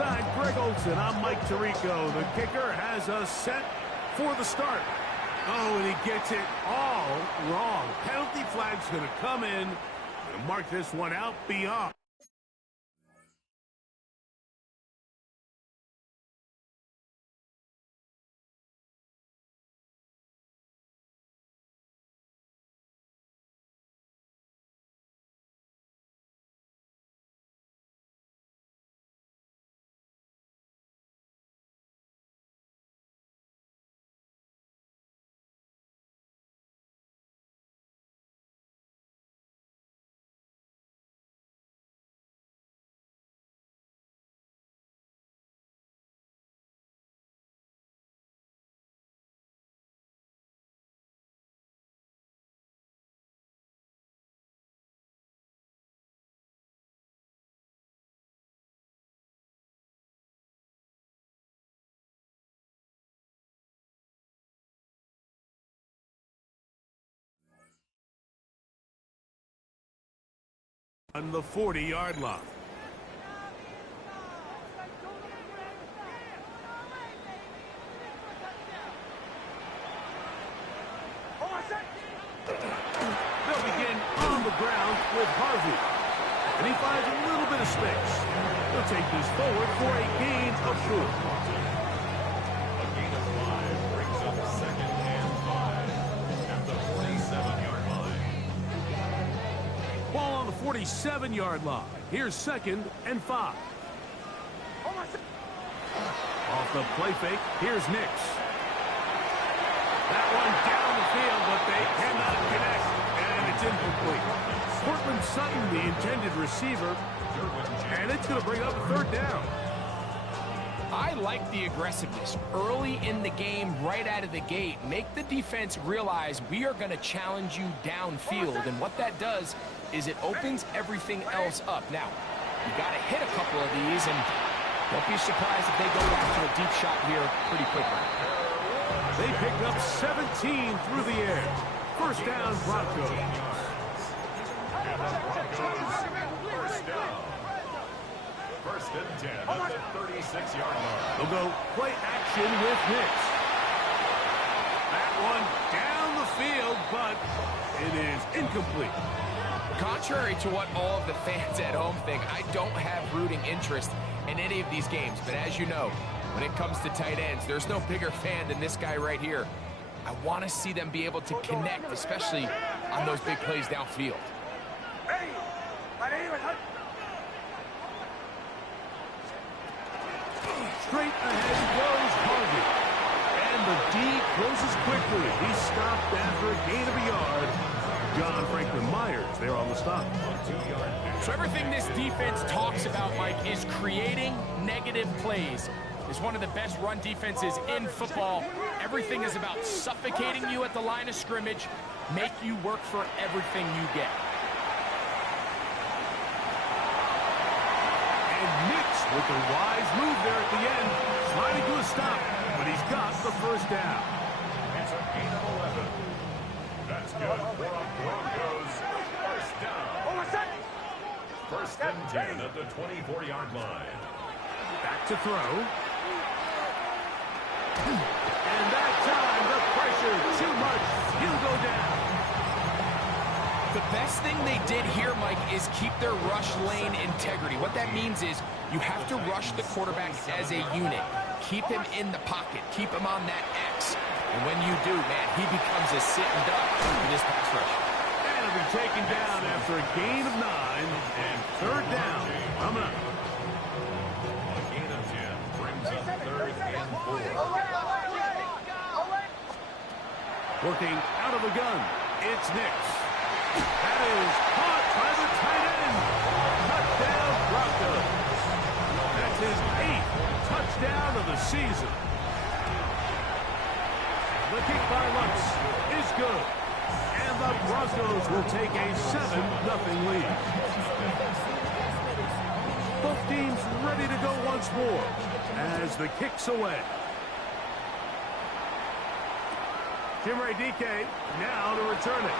alongside Greg Olson, I'm Mike Tirico. The kicker has us set for the start. Oh, and he gets it all wrong. Penalty flag's going to come in and mark this one out beyond. On the 40-yard line. They'll begin on the ground with Harvey. And he finds a little bit of space. He'll take this forward for a gain of 4. A gain of 5 brings up 2nd and 5 at the 47-yard line. Ball on the 47-yard line. Here's 2nd and 5. Off the play fake, here's Nix. That one down the field, but they cannot connect, and it's incomplete. Cortland Sutton, the intended receiver, and it's going to bring up a 3rd down. I like the aggressiveness early in the game, right out of the gate. Make the defense realize we are going to challenge you downfield, and what that does is it opens everything else up. Now, you got to hit a couple of these, and don't be surprised if they go back to a deep shot here pretty quickly. They picked up 17 through the air. 1st down, Broncos. First down. 1st and 10 at the 36-yard line. They'll go play action with Nix. That one down the field, but it is incomplete. Contrary to what all of the fans at home think, I don't have rooting interest in any of these games. But as you know, when it comes to tight ends, there's no bigger fan than this guy right here. I want to see them be able to connect, especially on those big plays downfield. Straight ahead goes Harvey. And the D closes quickly. He stopped after a gain of a yard. John Franklin Myers there on the stop. So everything this defense talks about, Mike, is creating negative plays. It's one of the best run defenses in football. Everything is about suffocating you at the line of scrimmage, make you work for everything you get. And Nix with a wise move there at the end, sliding to a stop, but he's got the 1st down. It's a gain of 11. That's good for a Broncos 1st down. 1st and 10 at the 24-yard line. Back to throw. And that time, the pressure, too much. He'll go down. The best thing they did here, Mike, is keep their rush lane integrity. What that means is you have to rush the quarterback as a unit. Keep him in the pocket. Keep him on that X. And when you do, man, he becomes a sitting duck in this pass rush. And he'll be taken down after a gain of 9 and 3rd down coming up. A gain of 10 brings up 3rd and 4. Working out of the gun, it's Nix. That is caught by the tight end. Touchdown, Broncos. That's his 8th touchdown of the season. The kick by Lutz is good. And the Broncos will take a 7-0 lead. Both teams ready to go once more as the kick's away. Jimray DK now to return it.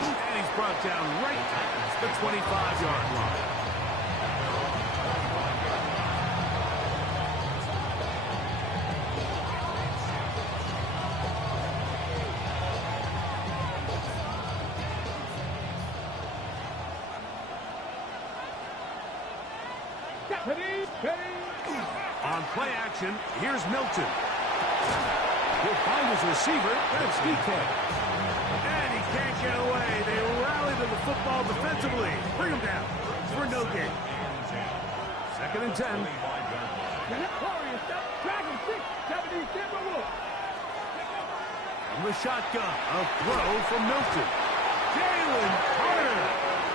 And he's brought down right at the 25-yard line. On play action, here's Milton. He'll find his receiver. That's DK. And he can't get away. They rally to the football defensively. Bring him down for no gain. 2nd and 10. From the shotgun, a throw from Milton. Jalen Carter.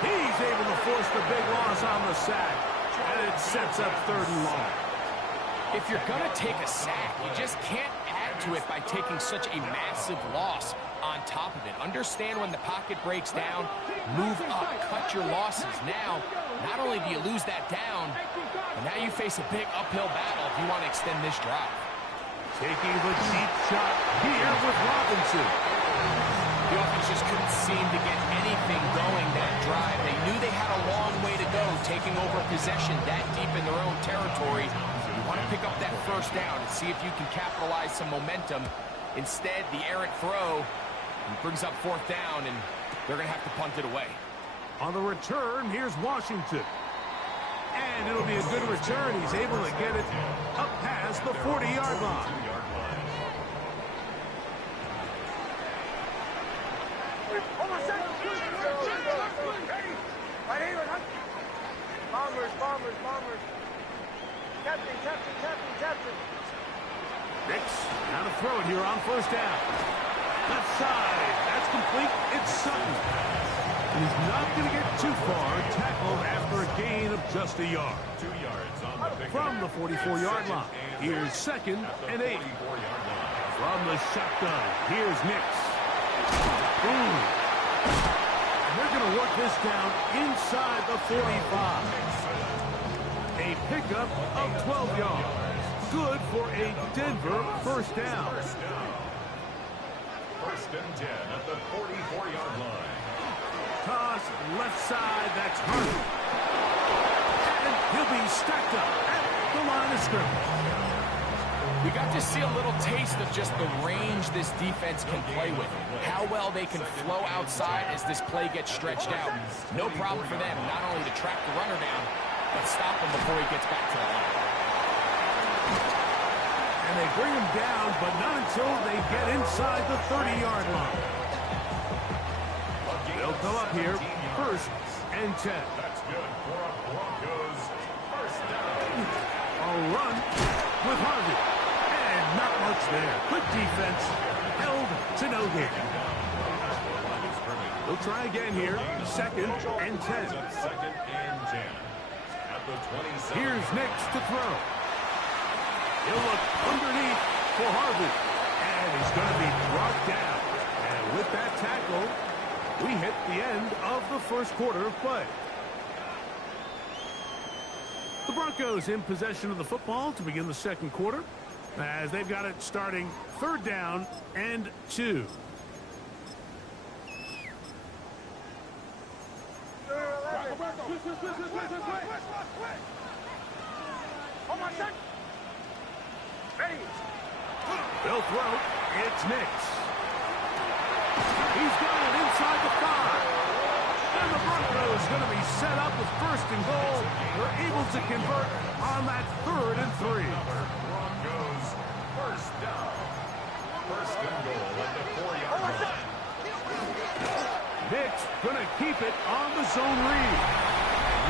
He's able to force the big loss on the sack. And it sets up 3rd and long. If you're going to take a sack, you just can't add to it by taking such a massive loss on top of it. Understand when the pocket breaks down, move up, cut your losses. Now, not only do you lose that down, but now you face a big uphill battle if you want to extend this drive. Taking the deep shot here with Robinson. The offense just couldn't seem to get anything going that drive. They knew they had a long way to go, taking over possession that deep in their own territory. You want to pick up that 1st down and see if you can capitalize some momentum. Instead, the errant throw brings up 4th down, and they're going to have to punt it away. On the return, here's Washington. And it'll be a good return. He's able to get it up past the 40-yard line. Bombers. Captain. Nix, now to throw it here on 1st down. Left side, that's complete. It's Sutton. And he's not going to get too far. Tackled after a gain of just a yard. 2 yards on the pick. From the 44-yard line, here's 2nd and 8. From the shotgun, here's Nix. Boom. They're going to work this down inside the 45. A pickup of 12 yards. Good for a Denver 1st down. 1st and 10 at the 44-yard line. Toss left side, that's Harvey. And he'll be stacked up at the line of scrimmage. We got to see a little taste of just the range this defense can play with. How well they can flow outside as this play gets stretched out. No problem for them, not only to track the runner down, but stop him before he gets back to the line. And they bring him down, but not until they get inside the 30-yard line. They'll come up here, 1st and 10. That's good for a Broncos 1st down. A run with Harvey. And not much there. Good defense. Held to no gain. They'll try again here. 2nd and 10. 2nd and 10. At the 27. Here's Nix to throw. He'll look underneath for Harvey. And he's going to be brought down. And with that tackle, we hit the end of the 1st quarter of play. The Broncos in possession of the football to begin the 2nd quarter, as they've got it starting 3rd down and 2. They'll throw. It's Nix. He's got it inside the 5. And the Broncos going to be set up with 1st and goal. They're able to convert on that 3rd and 3. Broncos 1st down. 1st and goal at the 4-yard line. Nix going to keep it on the zone read.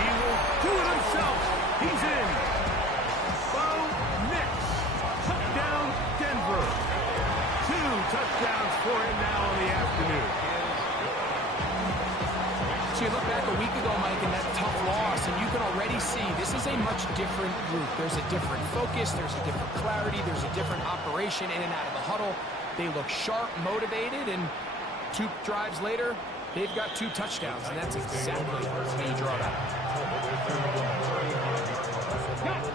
He will do it himself. He's in. Bo Nix. Touchdown, Denver. 2 touchdowns for him now in the afternoon. So you look back a week ago, Mike, and that tough loss, and you can already see this is a much different group. There's a different focus, there's a different clarity, there's a different operation in and out of the huddle. They look sharp, motivated, and 2 drives later, they've got 2 touchdowns, and that's exactly how you draw that.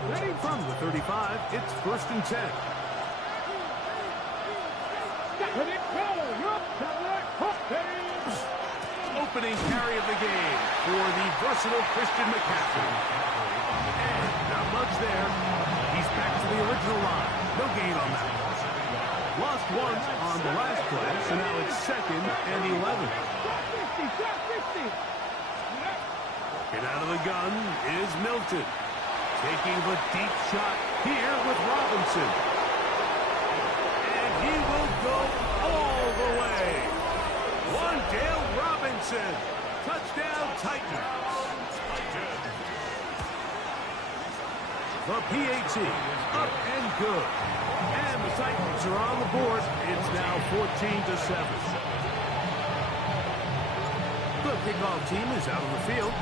Ready from the 35, it's 1st and 10. Opening carry of the game for the versatile Christian McCaffrey. And not much there. He's back to the original line. No gain on that. Lost once on the last play, so now it's 2nd and 11. Get out of the gun is Milton. Taking the deep shot here with Robinson. And he will go all the way. Wandale Robinson. Touchdown Titans. The PAT up and good. And the Titans are on the board. It's now 14-7. The kickoff team is out on the field.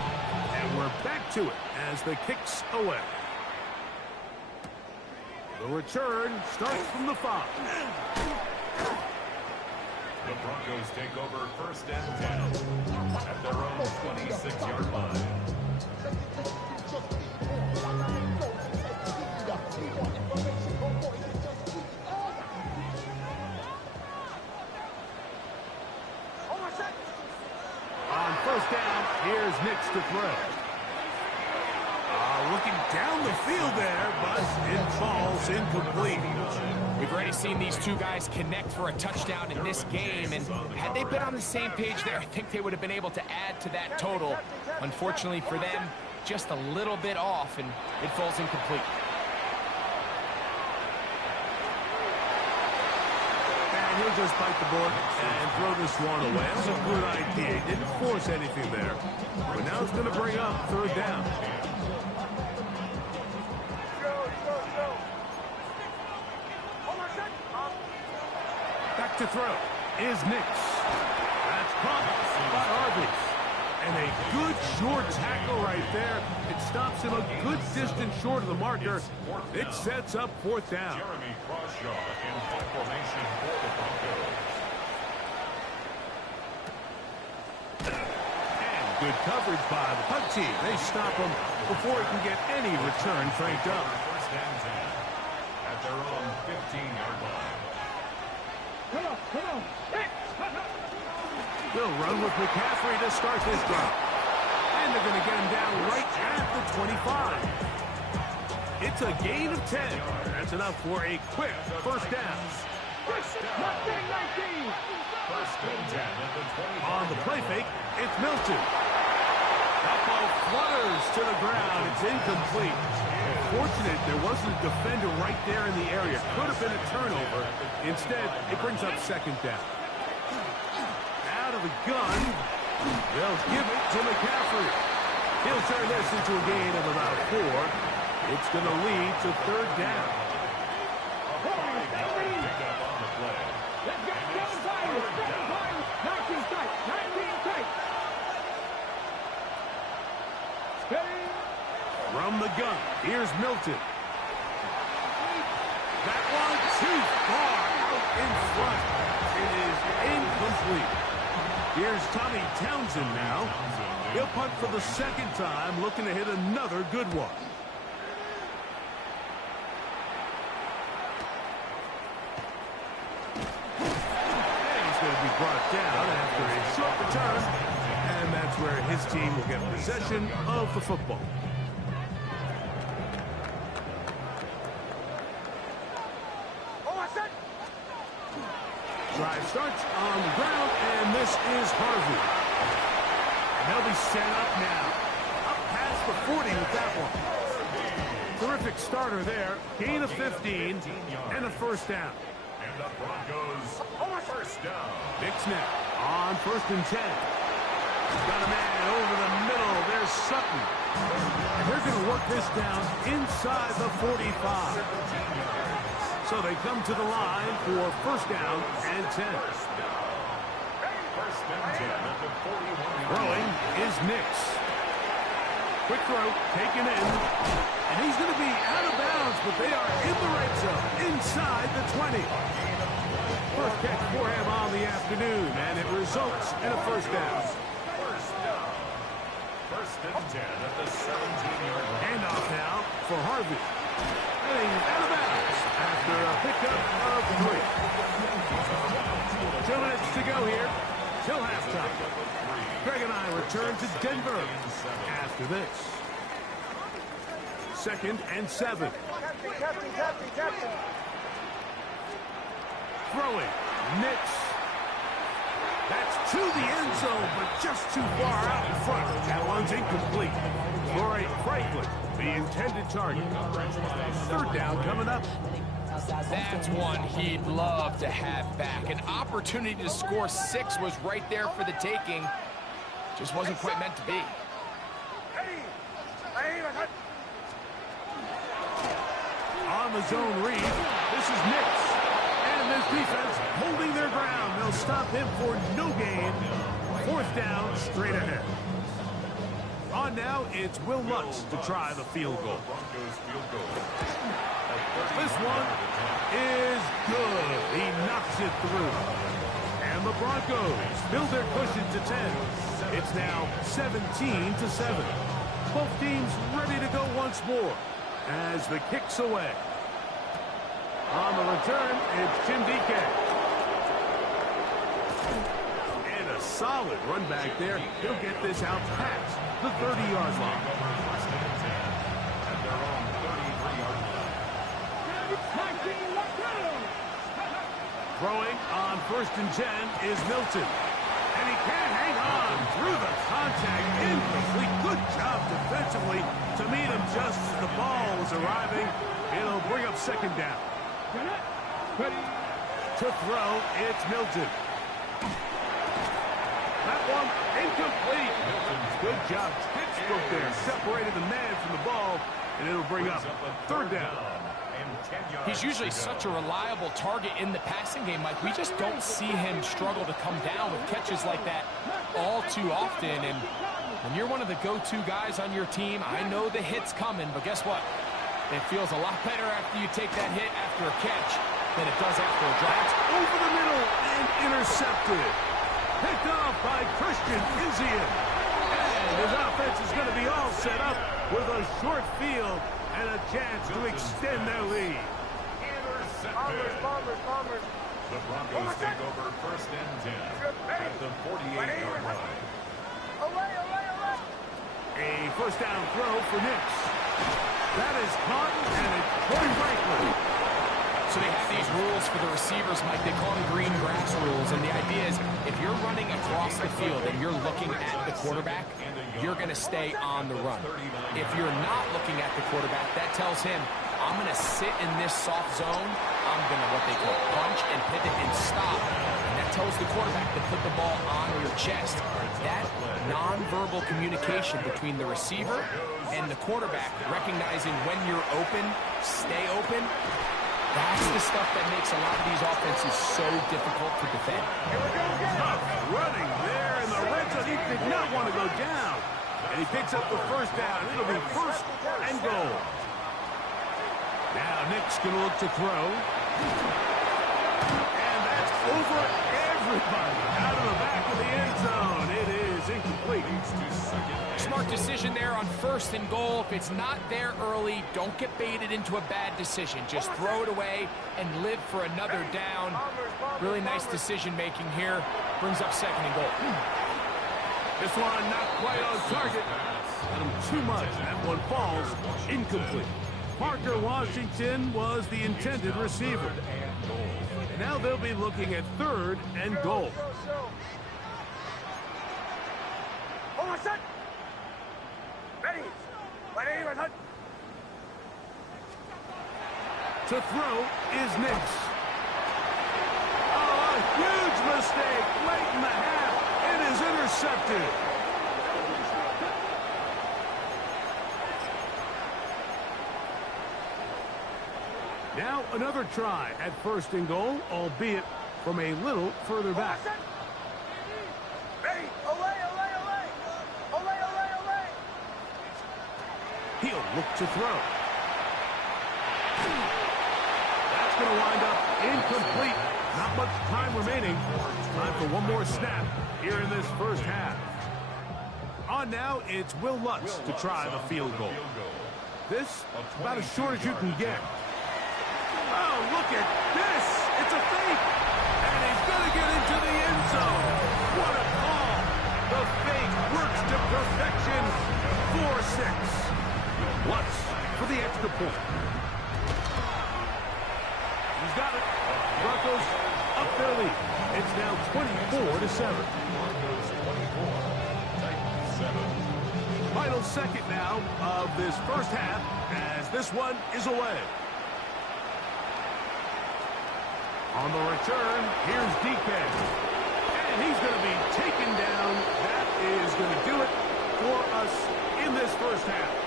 And we're back to it as the kicks away. The return starts from the 5. The Broncos take over 1st and 10 at their own 26-yard line. On 1st down, here's Nix to throw. Looking down the field there, but it falls incomplete. We've already seen these two guys connect for a touchdown in this game, and had they been on the same page there, I think they would have been able to add to that total. Unfortunately for them, just a little bit off, and it falls incomplete. And he'll just bite the board and throw this one away. That's a good idea. He didn't force anything there. But now it's going to bring up 3rd down. Back to throw is Nix. That's caught by Harvey. And a good short tackle right there. It stops him a good distance short of the marker. It sets up 4th down. Jeremy Crawshaw in high formation for the Broncos. And good coverage by the punt team. They stop him before he can get any return cranked up. 1st and 10 at their own 15-yard line. They'll run with McCaffrey to start this drive. And they're going to get him down right at the 25. It's a gain of 10. That's enough for a quick 1st down. 1st and 10 at the 25. On the play fake, it's Milton. That ball flutters to the ground. It's incomplete. Fortunate there wasn't a defender right there in the area. Could have been a turnover. Instead, it brings up 2nd down. Out of the gun, they'll give it to McCaffrey. He'll turn this into a gain of about 4. It's going to lead to 3rd down. From the gun, here's Milton. That one too far out in front. It is incomplete. Here's Tommy Townsend now. He'll punt for the 2nd time, looking to hit another good one. And he's going to be brought down after a short return. And that's where his team will get possession of the football. Drive starts on the ground, and this is Harvey. And they'll be set up now. Up past the 40 with that one. Terrific starter there. Gain of 15 and a 1st down. And the Broncos 1st down. Big snap on 1st and 10. Got a man over the middle. There's Sutton. And they're going to work this down inside the 45. So they come to the line for 1st down and 10. 1st and 10 at the 41. Throwing is Nix. Quick throw, taken in. And he's going to be out of bounds, but they are in the red zone, inside the 20. First catch for him on the afternoon, and it results in a 1st down. 1st and 10 at the 17-yard line. Handoff now for Harvey. Heading out of bounds after a pickup of 3. 2 minutes to go here till halftime. Greg and I return to Denver after this. 2nd and 7. Throwing. Nix. That's to the end zone, but just too far out in front. That one's incomplete. Corey Franklin, the intended target. Third down coming up. That's one he'd love to have back. An opportunity to score 6 was right there for the taking. Just wasn't quite meant to be. On the zone read, this is Nix. And this defense holding their ground. They'll stop him for no gain. Fourth down, straight ahead. On now, it's Will Lutz to try the field goal. This one is good. He knocks it through. And the Broncos build their cushion to 10. It's now 17-7. Both teams ready to go once more as the kick's away. On the return, it's Jim DK. And a solid run back there. He'll get this out past the 30-yard line. Throwing on 1st and 10 is Milton. And he can't hang on through the contact. Incomplete. Good job defensively to meet him just as the ball was arriving. It'll bring up 2nd down. To throw, it's Milton. That one incomplete. Good job. Textbook there. Separated the man from the ball. And it'll bring up 3rd down. He's usually such a reliable target in the passing game, Mike. We just don't see him struggle to come down with catches like that all too often. And when you're one of the go-to guys on your team, I know the hit's coming, but guess what? It feels a lot better after you take that hit after a catch than it does after a drop. Over the middle and intercepted. Picked off by Christian Izzian. And his offense is going to be all set up with a short field and a chance to extend their lead. Bombers. The Broncos take over 1st and 10 at the 48-yard line. A 1st down throw for Nix. That is caught, and it's Corey Franklin. So they have these rules for the receivers, Mike. They call them green grass rules. And the idea is if you're running across the field and you're looking at the quarterback, you're going to stay on the run. If you're not looking at the quarterback, that tells him, I'm going to sit in this soft zone. I'm going to what they call punch and pivot and stop. And that tells the quarterback to put the ball on your chest. That nonverbal communication between the receiver and the quarterback, recognizing when you're open, stay open, that's the stuff that makes a lot of these offenses so difficult to defend. Tough running there in the red zone. He did not want to go down. And he picks up the 1st down. It'll be 1st and goal. Now Nick's going to look to throw. And that's over everybody. Out of the back of the end zone. It is incomplete. Smart decision there on 1st and goal. If it's not there early, don't get baited into a bad decision. Just throw it away and live for another down. Really nice decision-making here. Brings up 2nd and goal. This one not quite on target. And too much. That one falls incomplete. Parker Washington was the intended receiver. Now they'll be looking at 3rd and goal. To throw is Nix. Oh, a huge mistake late in the half. It is intercepted. Now another try at 1st and goal, albeit from a little further back. He'll look to throw. That's going to wind up incomplete. Not much time remaining. Time for one more snap here in this 1st half. On now, it's Will Lutz to try the field goal. This, about as short as you can get. Oh, look at this. It's a fake. And he's going to get into the end zone. What a call. The fake works to perfection. 4-6. Lutz for the extra point. He's got it. Broncos up their lead. It's now 24-7. By final second now of this first half as this one is away. On the return, here's DK. And he's going to be taken down. That is going to do it for us in this first half.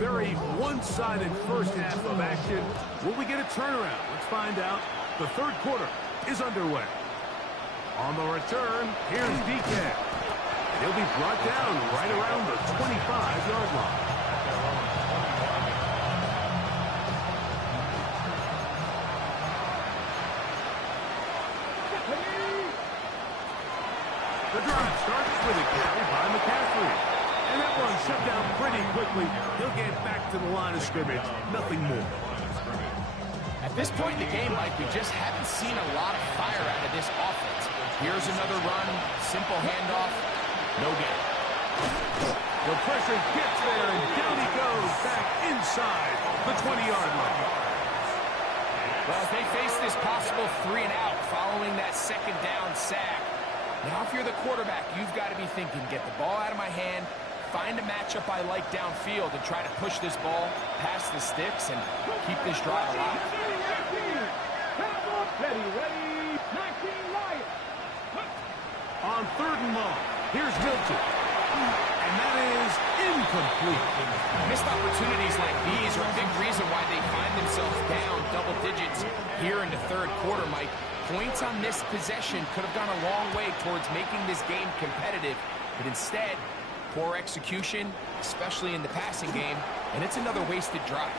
Very one-sided first half of action. Will we get a turnaround? Let's find out. The third quarter is underway. On the return, here's DK. He'll be brought down right around the 25-yard line. The drive starts with a carry by McCaffrey. And that one shut down pretty quickly. He'll get back to the line of scrimmage. Nothing more. At this point in the game, Mike, we just haven't seen a lot of fire out of this offense. Here's another run, simple handoff, no gain. The pressure gets there, and down he goes back inside the 20-yard line. Well, they face this possible 3 and out following that second down sack. Now, if you're the quarterback, you've got to be thinking, get the ball out of my hand, find a matchup I like downfield, and try to push this ball past the sticks and keep this drive alive. Ready, 19 Lions. On third and long, here's Milton. And that is incomplete. Missed opportunities like these are a big reason why they find themselves down double digits here in the third quarter, Mike. Points on this possession could have gone a long way towards making this game competitive, but instead, poor execution, especially in the passing game, and it's another wasted drive.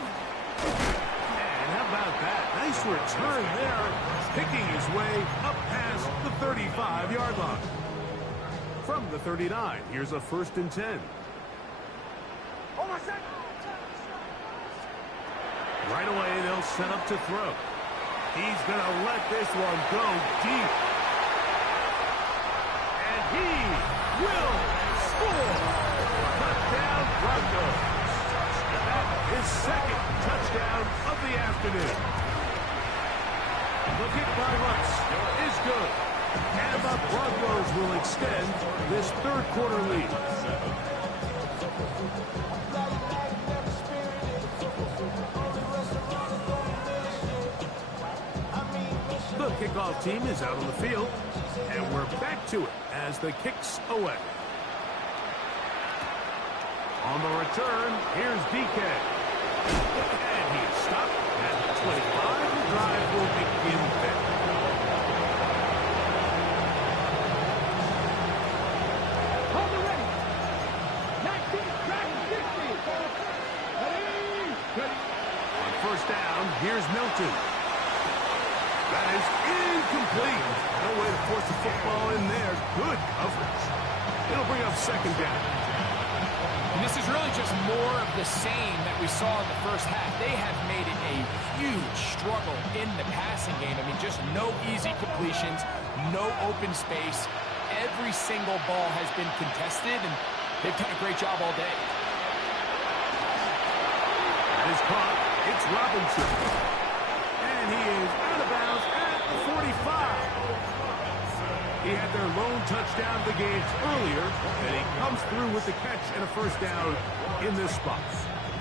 And how about that? Nice return there, picking his way up past the 35-yard line. From the 39, here's a 1st and 10. Right away, they'll set up to throw. He's going to let this one go deep. And he will score. Touchdown, Broncos. That is second touchdown of the afternoon. The kick by Russ is good. And the Broncos will extend this third quarter lead. The kickoff team is out on the field, and we're back to it as the kick's away. On the return, here's DK. And he's stopped at the 25. The drive will begin then. Hold it ready. 19, track 60. Ready. On first down, here's Milton. That is incomplete. No way to force the football in there. Good coverage. It'll bring up second down. And this is really just more of the same that we saw in the first half. They have made it a huge struggle in the passing game. I mean, just no easy completions, no open space. Every single ball has been contested, and they've done a great job all day. That is caught. It's Robinson. And he is out of bounds at the 45. He had their lone touchdown of the game earlier, and he comes through with the catch and a first down in this spot.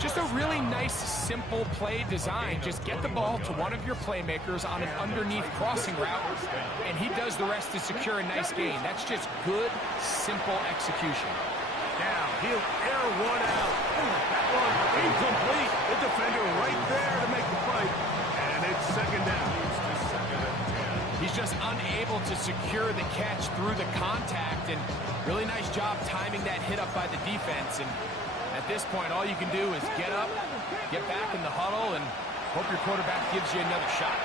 Just a really nice, simple play design. Just get the ball to one of your playmakers on an underneath crossing route, and he does the rest to secure a nice gain. That's just good, simple execution. Now, he'll air one out. That one incomplete. The defender right there to make the play. And it's second down. He's just unable to secure the catch through the contact, and really nice job timing that hit up by the defense. And at this point, all you can do is get up, get back in the huddle, and hope your quarterback gives you another shot.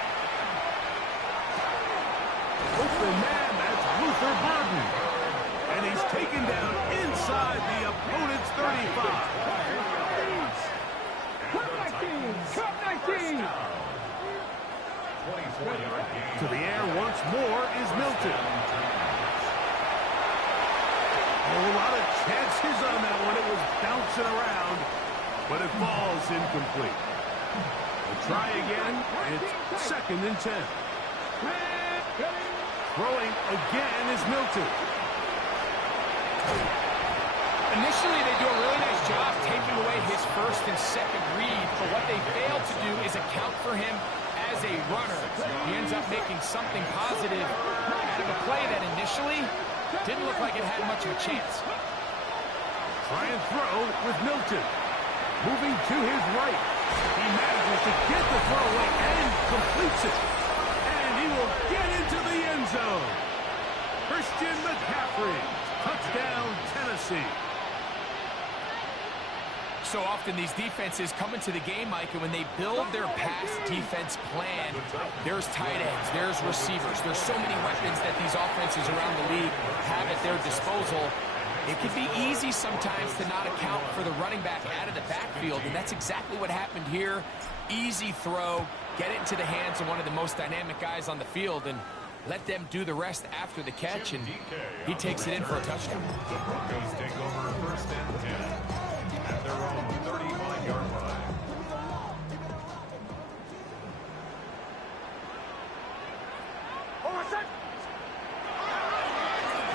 Open man, that's Luther Burden. And he's taken down inside the opponent's 35. Cup 19. To the air once more is Milton. A lot of chances on that one. It was bouncing around, but it falls incomplete. Try again. It's 2nd and 10. Throwing again is Milton. Initially, they do a really nice job taking away his 1st and 2nd read, but what they fail to do is account for him as a runner. He ends up making something positive out of a play that initially didn't look like it had much of a chance. Try and throw with Milton. Moving to his right. He manages to get the throw away and completes it. And he will get into the end zone. Christian McCaffrey. Touchdown, Tennessee. So often these defenses come into the game, Mike, and when they build their pass defense plan, there's tight ends, there's receivers. There's so many weapons that these offenses around the league have at their disposal. It can be easy sometimes to not account for the running back out of the backfield, and that's exactly what happened here. Easy throw, get it into the hands of one of the most dynamic guys on the field, and let them do the rest after the catch, and he takes it in for a touchdown. The Broncos take over 1st and 10 at their own 35-yard line.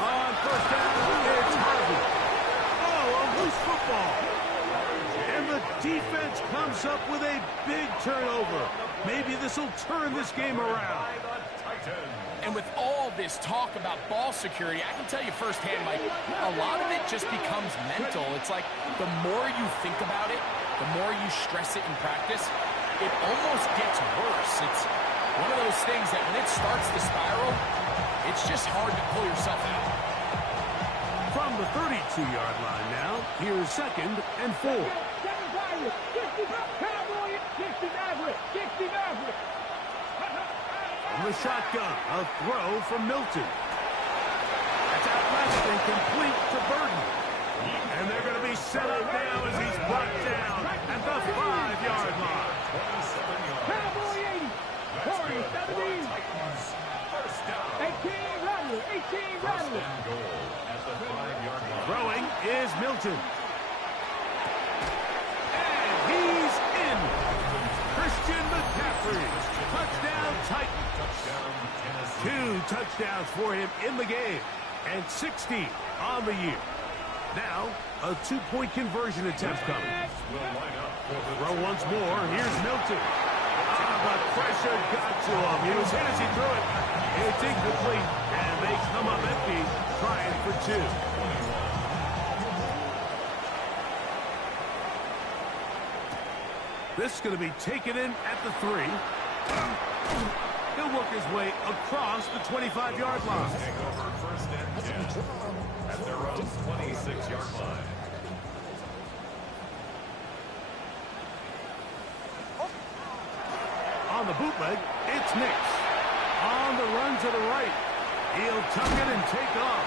On 1st down, it's Harvey. Oh, a loose football. And the defense comes up with a big turnover. Maybe this will turn this game around. And with all this talk about ball security, I can tell you firsthand, Mike, a lot of it just becomes mental. It's like the more you think about it, the more you stress it in practice, it almost gets worse. It's one of those things that when it starts to spiral, it's just hard to pull yourself out. From the 32-yard line now, here's 2nd and 4. From the shotgun, a throw from Milton. That's out left and complete to Burton. And they're going to be set up now as he's brought down at the 5-yard line. Cowboy 80. Corey 17. 18 Rattler. 18 Rattler. Throwing is Milton. And he's in. Christian McCaffrey. Touchdown Titans. 2 touchdowns for him in the game. And 60 on the year. Now, a 2-point conversion attempt coming. Throw once more. Here's Milton. The pressure got to him. He was hit as he threw it. It's incomplete. And they come up empty, trying for 2. This is going to be taken in at the 3. He'll work his way across the 25-yard line. Take over 1st and 10 at their own 26-yard line. On the bootleg, it's Nix. On the run to the right. He'll tuck it and take off.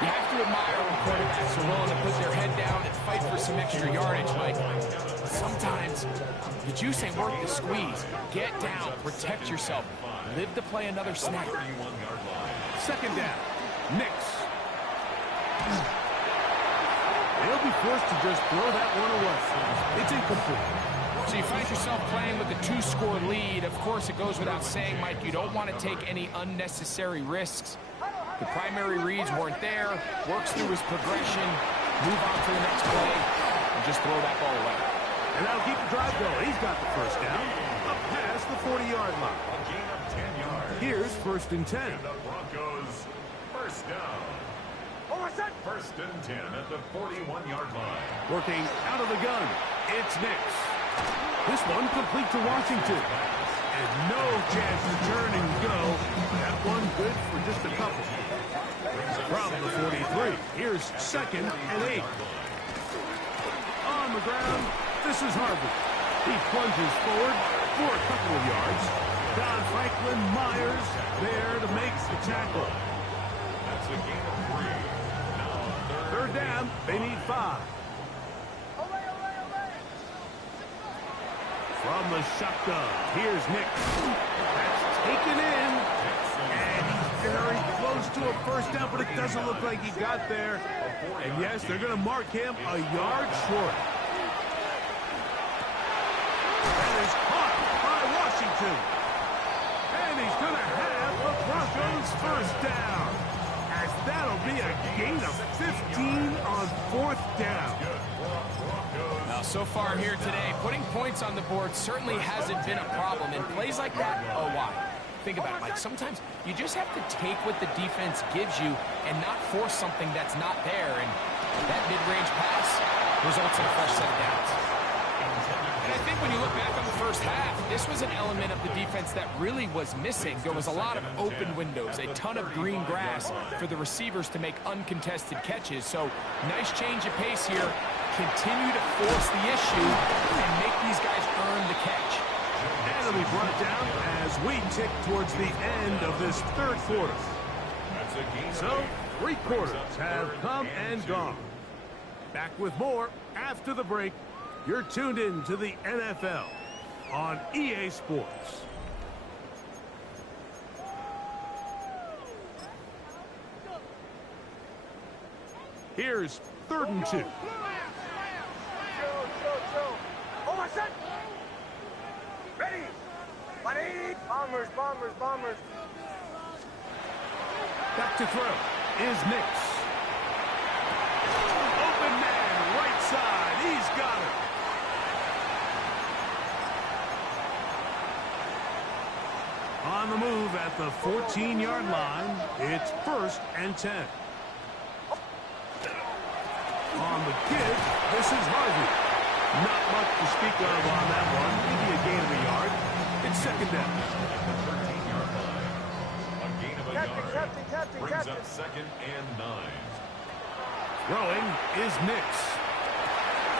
You have to admire when quarterbacks are willing to put their head down and fight for some extra yardage, Mike. But sometimes, the juice ain't worth the squeeze. Get down, protect yourself, live to play another snap. 2nd down, Nix. They'll be forced to just throw that one away. It's incomplete. So you find yourself playing with a 2-score lead. Of course, it goes without saying, Mike, you don't want to take any unnecessary risks. The primary reads weren't there. Works through his progression, move on to the next play, and just throw that ball away. And that'll keep the drive going. He's got the 1st down. Up past the 40-yard line. A gain of 10 yards. Here's 1st and 10. And the Broncos 1st down. 1st and 10 at the 41-yard line. Working out of the gun, it's Nix. This one complete to Washington. And no chance to turn and go. That one good for just a couple. From the 43, here's 2nd and 8. On the ground, this is Harvey. He plunges forward for a couple of yards. Don Franklin Myers there to make the tackle. That's a gain of 3. Now 3rd down, they need 5. From the shotgun, here's Nix. That's taken in. And he's very close to a 1st down, but it doesn't look like he got there. And yes, they're going to mark him a yard short. That is caught conversion. And he's going to have the Broncos first down. As that'll be a gain of 15 on fourth down. Now, so far here today, putting points on the board certainly hasn't been a problem. And plays like that, oh, why? Think about it, Mike. Sometimes you just have to take what the defense gives you and not force something that's not there. And that mid-range pass results in a fresh set of downs. And I think when you look back on the first half, this was an element of the defense that really was missing. There was a lot of open windows, a ton of green grass for the receivers to make uncontested catches. So nice change of pace here. Continue to force the issue and make these guys earn the catch. And it'll be brought down as we tick towards the end of this third quarter. So, 3 quarters have come and gone. Back with more after the break. You're tuned in to the NFL on EA Sports. Here's 3rd and 2. Ready! 180! Bombers, bombers, bombers. Back to throw is Nix. Open man, right side. He's got it. On the move at the 14-yard line, it's 1st and 10. On the give, this is Harvey. Not much to speak of on that one. Maybe a gain of a yard. It's 2nd down. A gain of a yard brings up 2nd and 9. Throwing is Nix.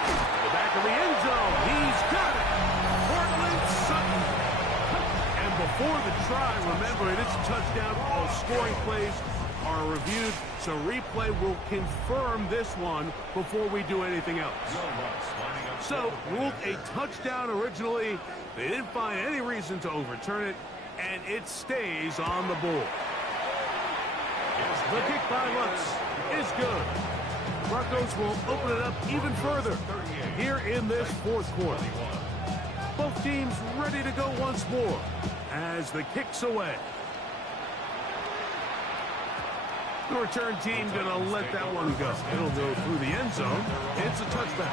To the back of the end zone. He's got it. Portland Sutton. And before the try, remember it is a touchdown. All scoring plays are reviewed, so replay will confirm this one before we do anything else. So, ruled a touchdown originally. They didn't find any reason to overturn it, and it stays on the board. The kick by Lutz is good. Broncos will open it up even further here in this 4th quarter. Both teams ready to go once more as the kick's away. The return team going to let that one go. It'll go through the end zone. It's a touchback.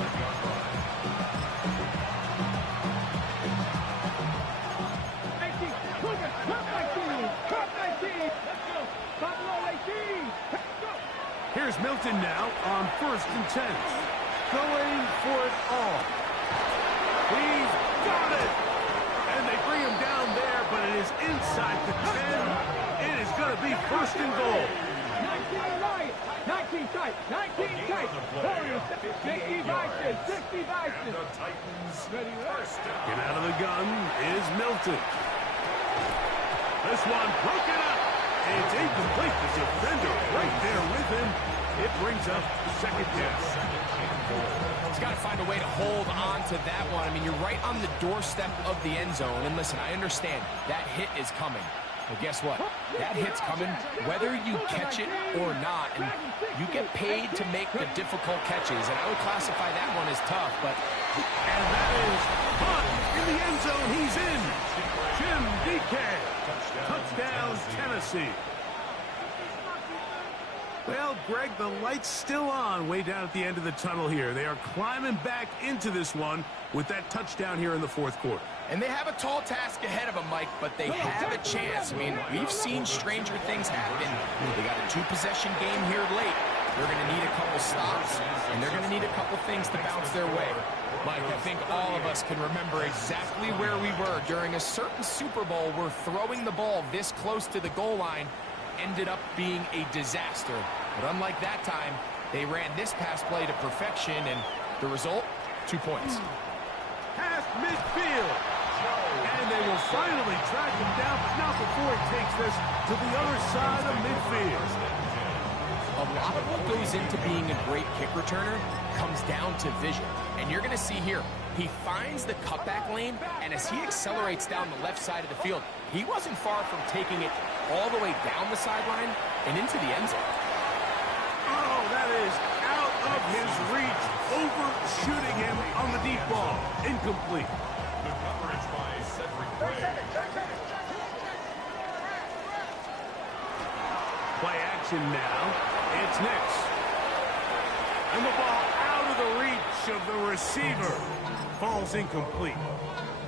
Here's Milton now on 1st and 10. Going for it all. He's got it. And they bring him down there, but it is inside the 10. It is going to be 1st and goal. 19 tight, 19 tight. 60 vices, 60 vices. Get out of the gun is Milton. This one broken up. It's incomplete. The defender right there with him. It brings up 2nd down. He's got to find a way to hold on to that one. I mean, you're right on the doorstep of the end zone. And listen, I understand that hit is coming. But guess what? That hit's coming whether you catch it or not. And you get paid to make the difficult catches. And I would classify that one as tough, but... And that is Hunt in the end zone. He's in. Jim DK. Touchdown, Tennessee. Well, Greg, the light's still on way down at the end of the tunnel here. They are climbing back into this one with that touchdown here in the 4th quarter. And they have a tall task ahead of them, Mike, but they have a chance. I mean, we've seen stranger things happen. They got a 2-possession game here late. They're going to need a couple stops, and they're going to need a couple things to bounce their way. Mike, I think all of us can remember exactly where we were during a certain Super Bowl where throwing the ball this close to the goal line ended up being a disaster. But unlike that time, they ran this pass play to perfection, and the result, 2 points. Past midfield. And they will finally track him down, but not before he takes this to the other side of midfield. A lot of what goes into being a great kick returner comes down to vision. And you're going to see here, he finds the cutback lane, and as he accelerates down the left side of the field, he wasn't far from taking it all the way down the sideline and into the end zone. Oh, that is out of his reach, overshooting him on the deep ball. Incomplete. The coverage by Cedric Gray. action now. It's Nix. And the ball out of the reach of the receiver. Falls incomplete.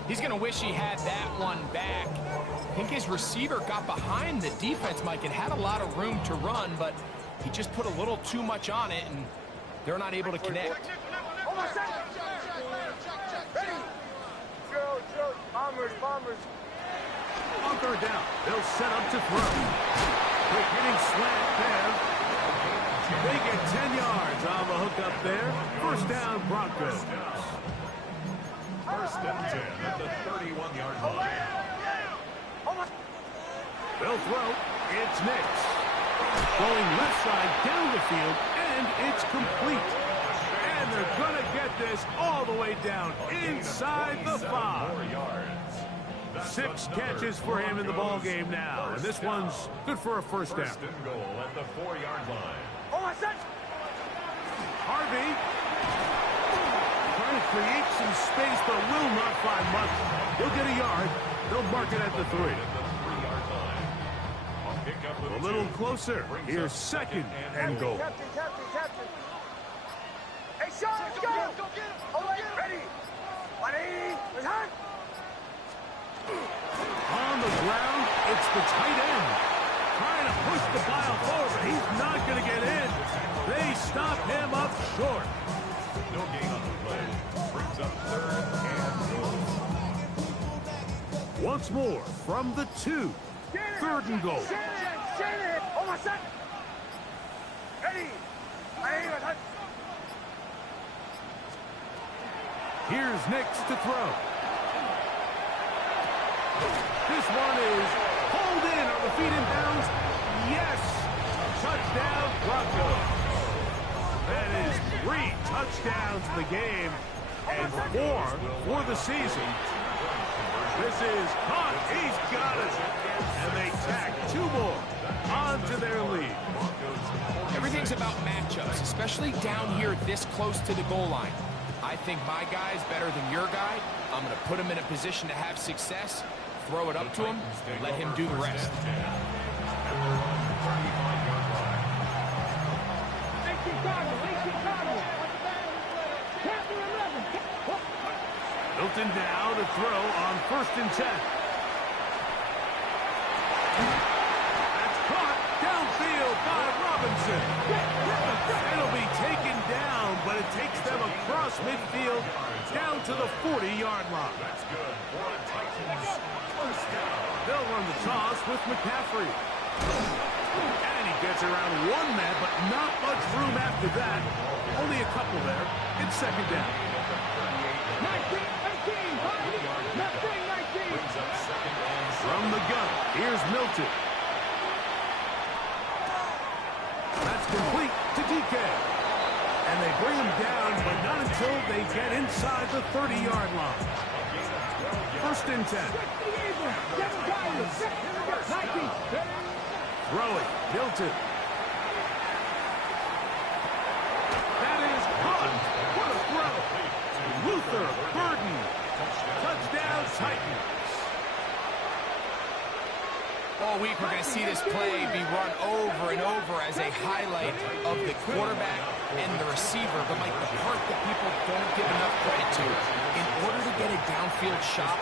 He's going to wish he had that one back. I think his receiver got behind the defense, Mike, and had a lot of room to run, but he just put a little too much on it, and they're not able to connect. Ready. Drill. Bombers. On third down, they'll set up to throw. Quick hitting slant there. They get 10 yards on the hook up there. First down, Broncos. First and 10 at the 31-yard line. They'll throw. It's Nix. Going left side down the field, and it's complete. And they're going to get this all the way down inside the 5. 6 catches for him in the ball game now, and this one's good for a first down. First and goal at the 4-yard line. Harvey trying to create some space, but will not find much. He'll get a yard. They'll mark it at the 3. A little closer. Here's second and goal. Captain. Hey, Sean, let's go. Ready. 180. Return. On the ground, it's the tight end. Trying to push the pile forward, but he's not going to get in. They stop him up short. No gain on the play. Brings up third and goal. Once more from the 2. Third and goal. Shanahan. Hold on, set. Ready. 180. Return. Here's Nix to throw. This one is pulled in. Are the feet in bounds? Yes. Touchdown, Broncos. That is 3 touchdowns in the game and 4 for the season. This is caught. He's got it. And they tack 2 more onto their lead. Everything's about matchups, especially down here this close to the goal line. I think my guy's better than your guy. I'm going to put him in a position to have success, throw it up to him, and let him do the rest. Milton now to throw on first and 10. That's caught downfield by Robinson. It'll be taken down, but it takes them across midfield down to the 40-yard line. That's good for a Titans first down. They'll run the toss with McCaffrey. And he gets around 1 man, but not much room after that. Only a couple there. It's second down. 19. From the gun, here's Milton. That's complete to DK. And they bring him down, but not until they get inside the 30-yard line. First and 10. Throwing, Milton. That is caught. What a throw. Luther Burden. Touchdown, Titans. All week, we're going to see this play be run over and over as a highlight of the quarterback and the receiver. But, Mike, the part that people don't give enough credit to, in order to get a downfield shot,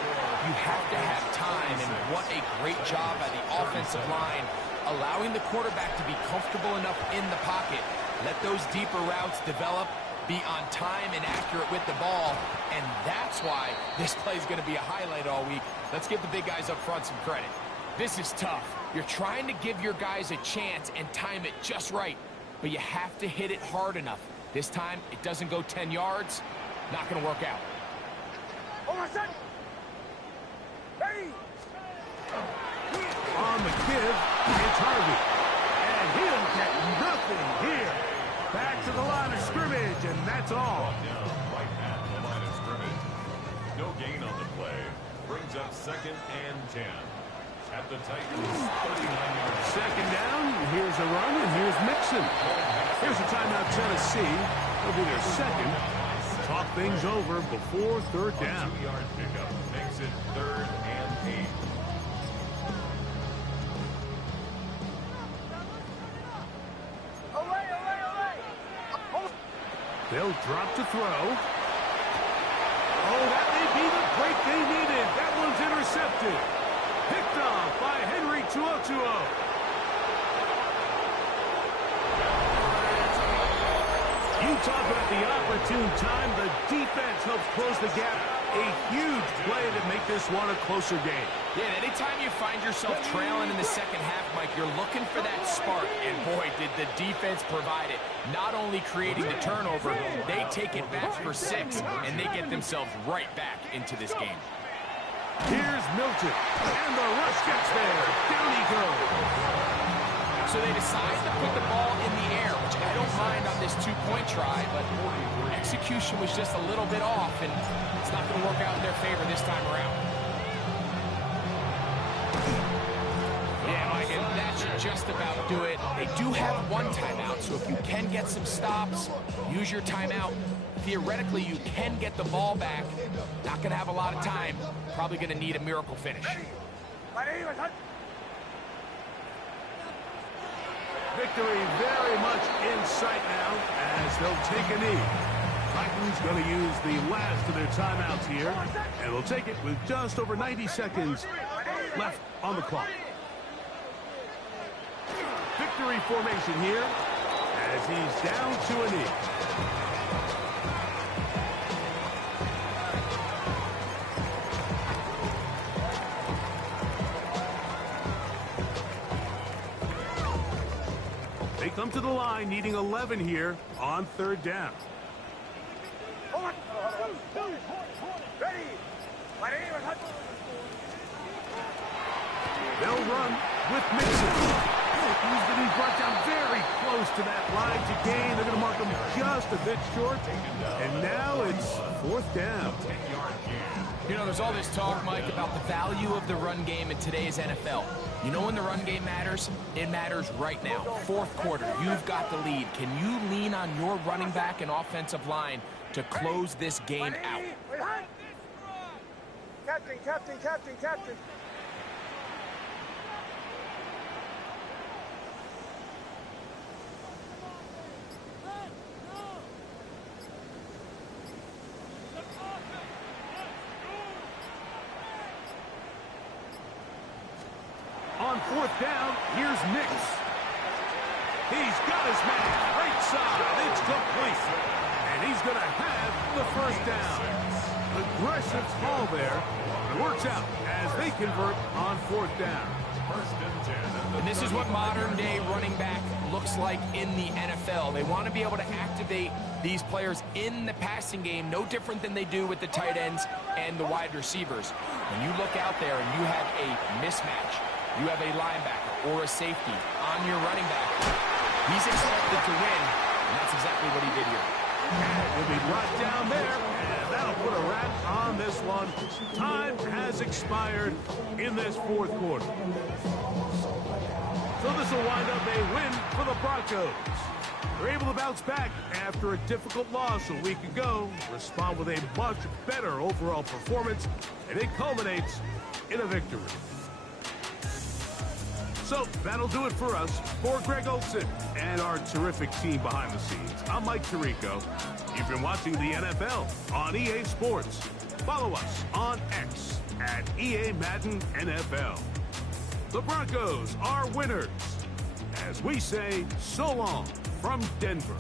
you have to have time. And what a great job by the offensive line, allowing the quarterback to be comfortable enough in the pocket, let those deeper routes develop, be on time and accurate with the ball. And that's why this play is going to be a highlight all week. Let's give the big guys up front some credit. This is tough. You're trying to give your guys a chance and time it just right, but you have to hit it hard enough. This time, it doesn't go 10 yards. Not going to work out. On the give, it's Harvey. And he'll get nothing here. Back to the line of scrimmage, and that's all. Down right at the line of scrimmage. No gain on the play. Brings up second and 10. At the Titans, 39-yard. Second down, here's a run, and here's Mixon. Here's a timeout, Tennessee. It'll be their second. Talk things over before third down. 2-yard pickup makes it third and 8. They'll drop to throw. Oh, that may be the break they needed. That one's intercepted. Picked off by Henry Tuotuo. You talk about the opportune time. The defense helps close the gap. A huge play to make this one a closer game. Yeah, anytime you find yourself trailing in the second half, Mike, you're looking for that spark. And boy, did the defense provide it. Not only creating the turnover, they take it back for 6, and they get themselves right back into this game. Here's Milton, and the rush gets there. Down he goes. So they decide to put the ball in the air, which I don't mind on this 2-point try, but execution was just a little bit off, and it's not going to work out in their favor this time around. Yeah, Mike, and that should just about do it. They do have 1 timeout, so if you can get some stops, use your timeout. Theoretically, you can get the ball back. Not going to have a lot of time. Probably going to need a miracle finish. Victory very much in sight now as they'll take a knee. Titans going to use the last of their timeouts here, and they'll take it with just over 90 seconds left on the clock. Victory formation here as he's down to a knee. They come to the line needing 11 here on 3rd down. They'll run with Mixon. He's getting brought down very close to that line to gain. They're going to mark him just a bit short. And now it's 4th down. You know, there's all this talk, Mike, about the value of the run game in today's NFL. You know when the run game matters? It matters right now. 4th quarter, you've got the lead. Can you lean on your running back and offensive line to close this game out? Captain, captain, captain, captain. On 4th down, here's Nix. He's got his man right side. It's complete. And he's going to have the 1st down. Aggressive call there. It works out as they convert on 4th down. And this is what modern-day running back looks like in the NFL. They want to be able to activate these players in the passing game, no different than they do with the tight ends and the wide receivers. When you look out there and you have a mismatch, you have a linebacker or a safety on your running back, he's expected to win, and that's exactly what he did here. He'll be brought down there, and that'll put a wrap on this one. Time has expired in this 4th quarter. So this will wind up a win for the Broncos. They're able to bounce back after a difficult loss a week ago, respond with a much better overall performance, and it culminates in a victory. So that'll do it for us. For Greg Olson and our terrific team behind the scenes, I'm Mike Tirico. You've been watching the NFL on EA Sports. Follow us on X at EA Madden NFL. The Broncos are winners. As we say, so long from Denver.